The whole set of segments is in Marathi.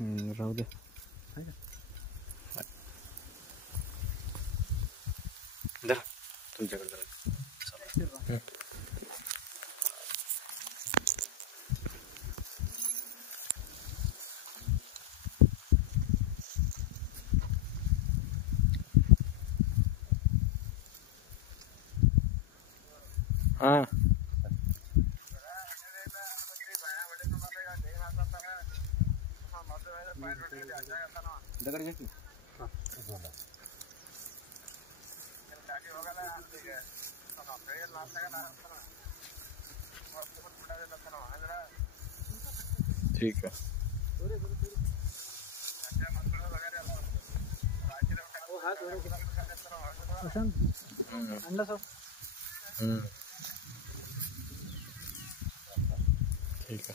राहू दे धरा तुमच्याकडे जरा हाँ ठीक है ठीक है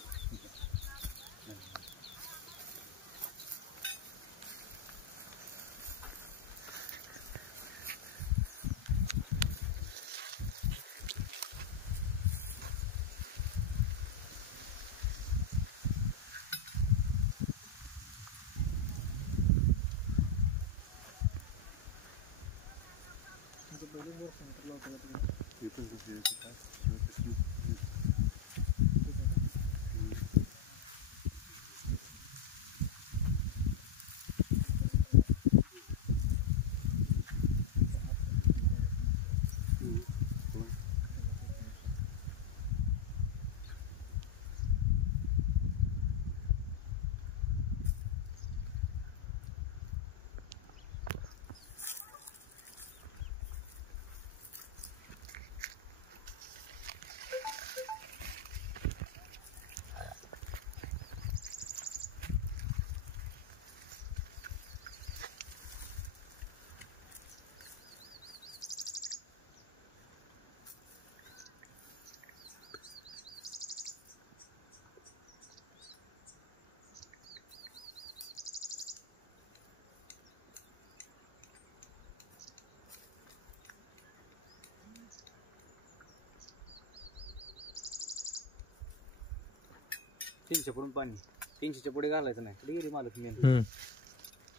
तीनशे पडून पाणी 300च्या पुढे घालायचं नाही कधी गेली मालक मेन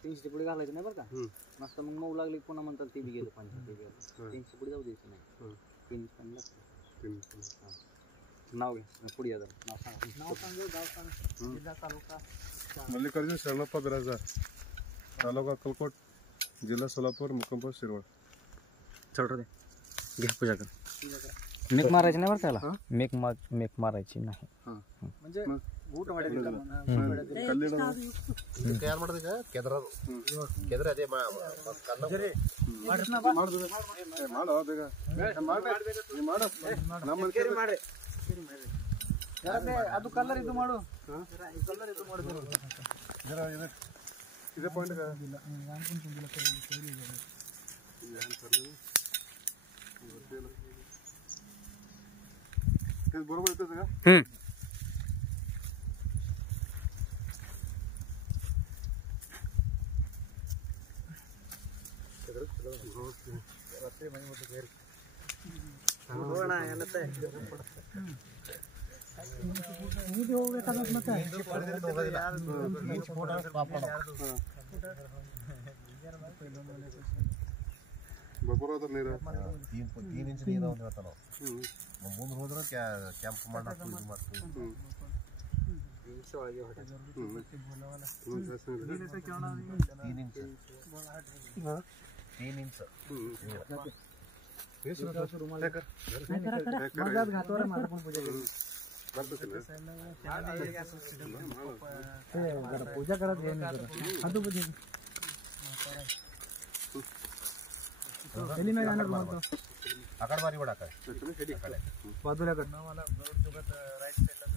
300च्या पुढे घालायचं नाही बरं का मस्त मग मऊ लागली पुन्हा म्हणतात ते बी गेलं पाणी ते गेलं 300 पुढे जाऊ द्यायचं नाही 300 पाणी लागतं नाव घे पुढे या जरा नाव सांग गाव सांग जिल्हा तालुका मल्लिकार्जुन शरणप्पा बिराजदार तालुका अक्कलकोट जिल्हा सोलापूर मुक्काम पोस्ट शिरवळ चल रे घे पूजा कर मेक मारायची नाही बरं त्याला मेक मारायची नाही म्हणजे ಊಟ ಮಾಡಿದ್ವಿ ಯಾರು ಮಾಡಿದ್ರೆ ಕೆದರ ಅದೇ ಮಾಡೋ ಬೇಗ ಅದು ಕಲರ್ ಇದು ಮಾಡು ಕಲರ್ ಇದು ಮಾಡು ಇದೇ ಪಾಯಿಂಟ್ बरोबर येतं का ಬಪೋರ ಅದ ನೀರು 3 ಇಂಚ್ ನೀರು ಅದ ಹೇಳ್ತಾನ ಮುಂದೆ ಹೋದ್ರೆ ಕ್ಯಾಂಪ್ ಮಾಡಕ್ಕೆ ಇದು ಮಾಡ್ತೀವಿ 300 ಒಳಗೆ ಹೊಡೆ 3 ಇಂಚ್ पूजा करत ಅದು ಬುದ್ಧಿ ಎಲ್ಲಿ ಮೇಲೆ ಅನ್ನೋದು ಮಾಡ್ತು ಆ ಕಡೆ ಬಾರಿ ಬಿಡ ಆ ಕಡೆ ಬಾಜೂला कर नावाला गरुड जुगत राइट साइड ला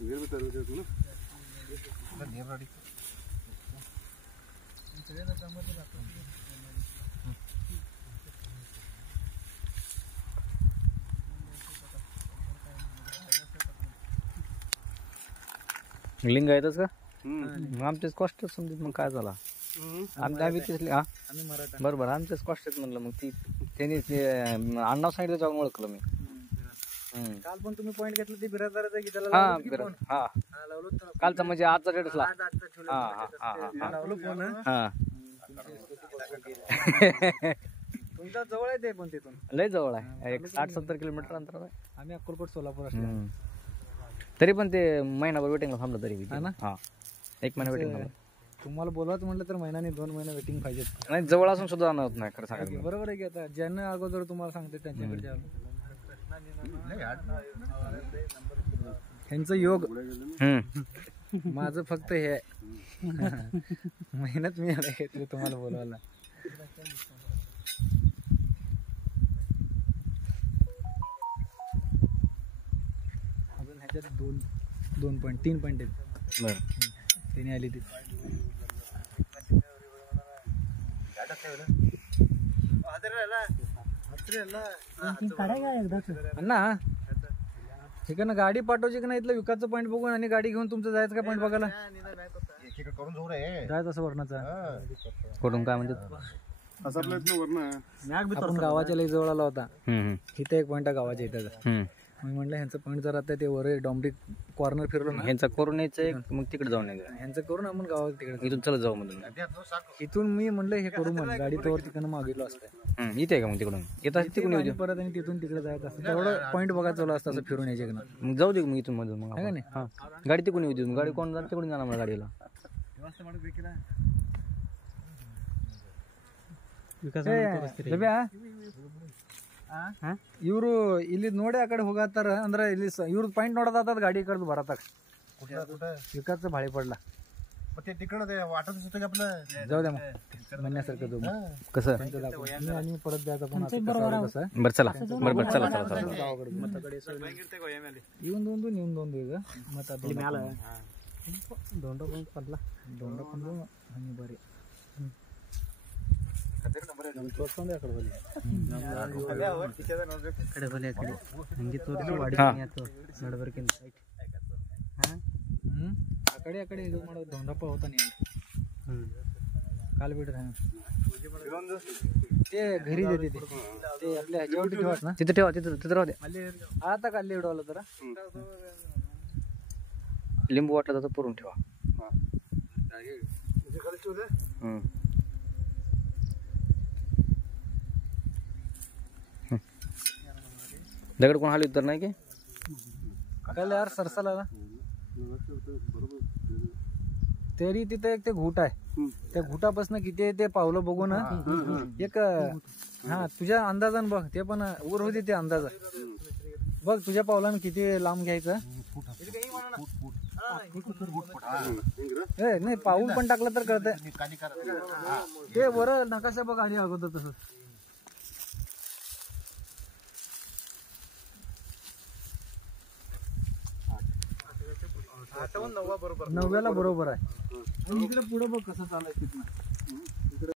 ನೀರು ಬಿಡ್ತಾರೆ ನೀರು ರೆಡಿ लिंग आहेतच का आमचेच कॉस्ट समजत मग काय झाला आम्ही तिथले हा बरोबर आमचेच कॉस्ट म्हणलं मग ती त्यांनी ते अण्णाव सांगितलं जाऊन ओळखलं मी काल पण तुम्ही पॉईंट घेतलं ते बिराजदाराचं की त्याला हा लावलं की बिराज phone? हा हा, लावलं होतं ना. कालचा म्हणजे आजचा डेटसला आज आजचं ठेवलं हा होतं. हा हा हा लावलं phone, हा. हा तुमच्या जवळ आहे ते पण तिथून लय जवळ आहे एक 60-70 किलोमीटर अंतर आहे. आम्ही अक्कलकोट सोलापूर असतो. तरी पण ते महिनाभर वेटिंगला थांबलं तरी हा ना? हा 1 महिना वेटिंग थांबलं. तुम्हाला बोलावं म्हटलं तर महिन्याने 2 महिने वेटिंग पाहिजे. नाही जवळ असून सुद्धा जाणं होत नाही खरं सांगायचं. बरोबर आहे की आता ज्यांना अगोदर तुम्हाला सांगते त्यांच्याकडे द्यावं. ह्यांचं योग माझं फक्त हे आहे. मेहनत मी घेतली तुम्हाला बोलवायला. अजून ह्याच्यात 2 पॉईंट 3 पॉईंट आहेत. बरं त्याने आली ती अण्णा इकडनं गाडी पाठवायची की नाही इथलं विकासचं पॉईंट बघून आणि गाडी घेऊन तुमचं जायचं का पॉईंट बघायला एकीकडे करून जाऊ रे. जायचं असं वर्णाचा. कुठून काय म्हणतात आपण गावाच्या लई जवळ आला होता. इथे एक पॉईंट आहे गावाच्या इथं. मी म्हटलं ह्यांचं पॉईंट जर आता ते वर डॉम्बरी कॉर्नर फिरलो ना ह्यांचा करून यायचं मग तिकडे जाऊन यायचं. ह्यांचं करून आपण गावात तिकडे इथून चलत जाऊ म्हणून इथून मी म्हणलं हे करू म्हण गाडी तोवर तिकडनं मागितलं असतं. इथे आहे का मग तिकडून येतात तिकडून येऊ दे. परत आणि तिथून तिकडे जायचं असतं तेवढं पॉईंट बघायचं चालू असतं असं फिरून यायचे ना. मग जाऊ दे मग इथून मधून मग आहे का आपण. नाही? हा गाडी तिकडून येऊ दे. गाडी कोण जाणार तिकडून जाणार मला गाडीला. ಇವರು ಇಲ್ಲಿ ನೋಡಿ ಆ ಕಡೆ ಹೋಗತ್ತಾರ ಅಂದ್ರೆ ಇಲ್ಲಿ ಇವ್ರದ್ದು ಪಾಯಿಂಟ್ ನೋಡೋದಾತ ಗಾಡಿ ಕಡ್ದು ಬರತ್ತಾಗ कुठं कुठं विकासचं भाडे पडला. मग ते तिकडं ते वाटत होतं की आपलं जाऊ द्या मग म्हणण्यासारखं जाऊ मग. कसं आणि परत द्यायचा पण आता कसं बरं चला बरं बरं चला चला चला गावाकडे मताकडे येऊन दोन ಈಗ ಮತ್ತ ಮ್ಯಾಲ ದೊಂಡ ಬಂದು ಪಡ್ಲ ದೊಂಡ ಬಂದು ಹನಿ ಬರಿ ತೋರ್ಸ್ಕೊಂಡು ಆ ಕಡೆ ಬಲಿ ಕಡೆ ಬಲಿ ಆ ಕಡೆ ಹಂಗೆ ತೋರಿಸಿ ವಾಡಿ ನಡಬರ್ಕಿಂತ ಆ ಕಡೆ ಇದು ಮಾಡೋದು ದೊಂಡಪ್ಪ ಹೋತಾನೆ काल बिड ते घरी देते ते आपल्या ह्याच्यावरती ठेवत ना तिथे ठेवा तिथे राहू दे. आता काढले एवढं जरा लिंबू वाटलं तर पुरून ठेवा. दगड कोण हलवीत तर नाही की काल यार सरसाला तरी तिथे एक ते घुट आहे त्या घुटापासून किती ते पावलं बघून एक हा तुझ्या अंदाजान बघ ते पण वर होती ते अंदाज बघ तुझ्या पावलानं किती लांब घ्यायचं. नाही पाऊल पण टाकलं तर कळतंय ते वर नकाशा बघ आणि अगोदर तसं नव्याला बरोबर आहे. इकडे पुढे बघ कसं चालायचं तिथनं